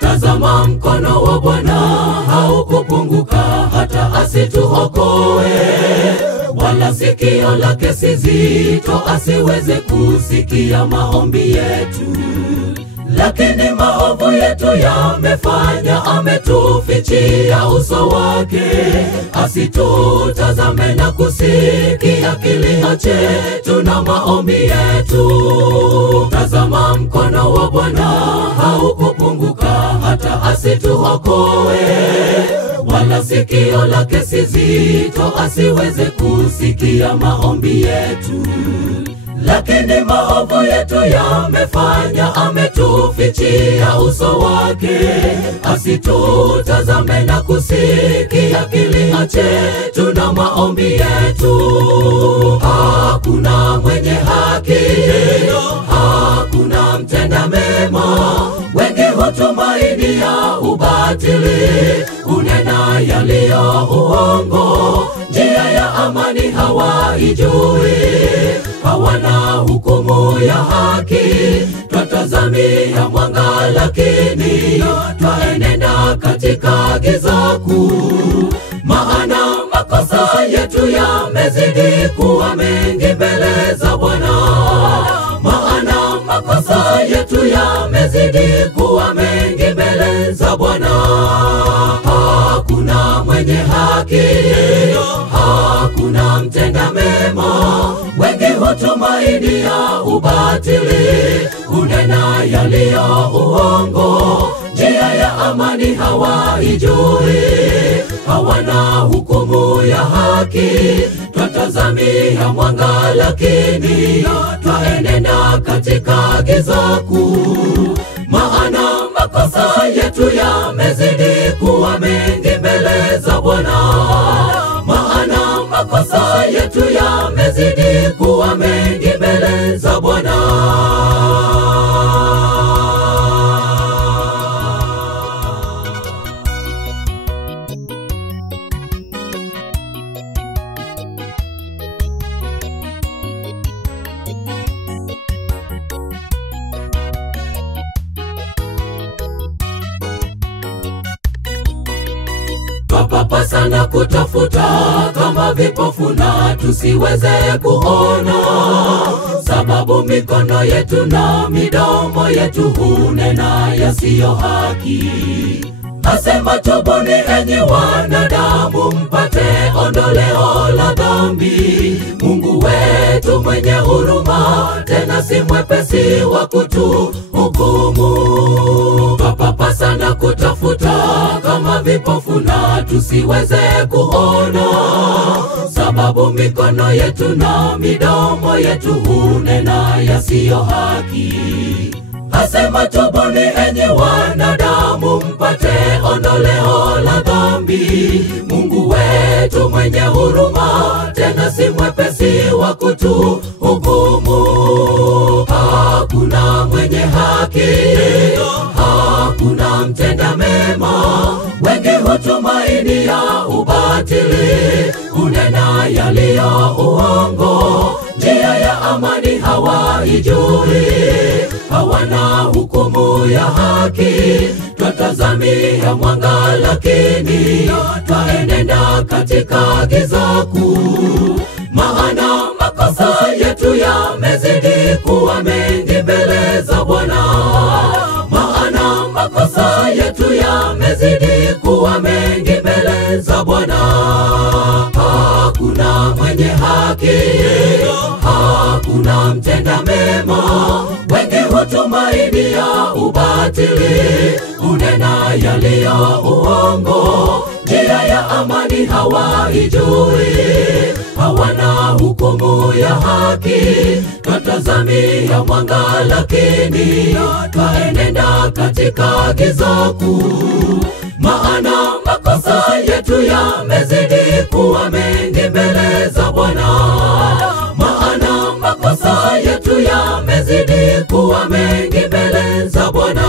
Tazama, mkono wa Bwana haukupunguka hata asituokoe, wala sikio lake si zito asiweze kusikia maombi yetu. Lakini maovu yetu yamefanya ametufichia uso wake, asitutazame na kusikia kilio chetu na maombi yetu. Tazama, mkono wa Bwana haukupunguka hata asituokoe, wala sikio lake si zito asiweze kusikia maombi yetu. Lakini maovu yetu yamefanya ametufichia uso wake, asitutazame na kusikia kilio chetu na maombi yetu. Hakuna mwenye haki, hakuna mtenda mema, wengi hutumainia ubatili, unena yaliyo uongo, njia ya amani hawaijui, hawana hukumu ya haki. Twatazamia mwanga lakini twaenenda katika giza kuu, maana makosa yetu yamezidi kuwa mengi mbele za Bwana. Maana makosa yetu yamezidi kuwa mengi mbele za Bwana. Hakuna mwenye haki, hakuna mtenda mema, wengi hutumainia ubatili, unena yaliyo uongo, njia ya amani hawaijui, hawana hukumu ya haki. Twatazamia mwanga lakini twaenenda katika giza kuu, maana makosa yetu yamezidi kuwa mengi mbele za Bwana. Maana makosa yetu yamezidi kuwa mengi mbele za Bwana. Twapapasa na kutafuta kama vipofu na tusiweze kuona, sababu mikono yetu na midomo yetu hunena yasiyo haki. Asema, tubuni enyi wanadamu, mpate ondoleo la dhambi. Mungu wetu mwenye huruma, tena si mwepesi wa kutuhukumu. Twapapasa na kutafuta kama vipofu na tusiweze kuona, sababu mikono yetu na midomo yetu hunena yasiyo haki. Asema, tubuni enyi wanadamu, mpate ondoleo la dhambi. Mungu wetu mwenye huruma, tena si mwepesi wa kutuhukumu. Hakuna mwenye haki, hakuna mtenda mema, wengi hutumainia ubatili, unena yaliyo uongo, njia ya amani hawaijui, hawana hukumu ya haki. Twatazamia mwanga lakini twaenenda katika giza kuu, maana makosa yetu yamezidi kuwa mengi mbele za Bwana. Maana makosa yetu yamezidi kuwa mengi mbele za Bwana. Hakuna mwenye haki, hakuna mtenda mema, wengi hutumainia ubatili, unena yaliyo uongo, njia ya amani hawaijui, hawana hukumu ya haki. Twatazamia mwanga lakini twaenenda katika giza kuu, maana makosa yetu yamezidi kuwa mengi mbele za Bwana. Maana makosa yetu yamezidi kuwa mengi mbele za Bwana.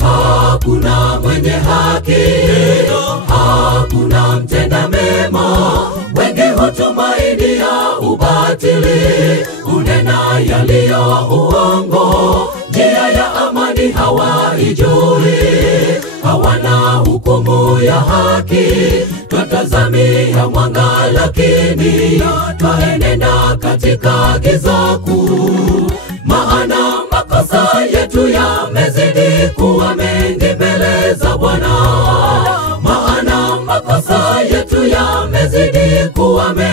Hakuna mwenye haki, hakuna mtenda mema, wengi hutumainia ubatili, unena yaliyo uongo, njia ya amani hawaijui, hawana hukumu ya haki, twatazamia mwanga lakini twaenenda katika giza kuu. Maana makosa yetu yamezidi kuwa mengi mbele za Bwana. Maana makosa yetu yamezidi kuwa mengi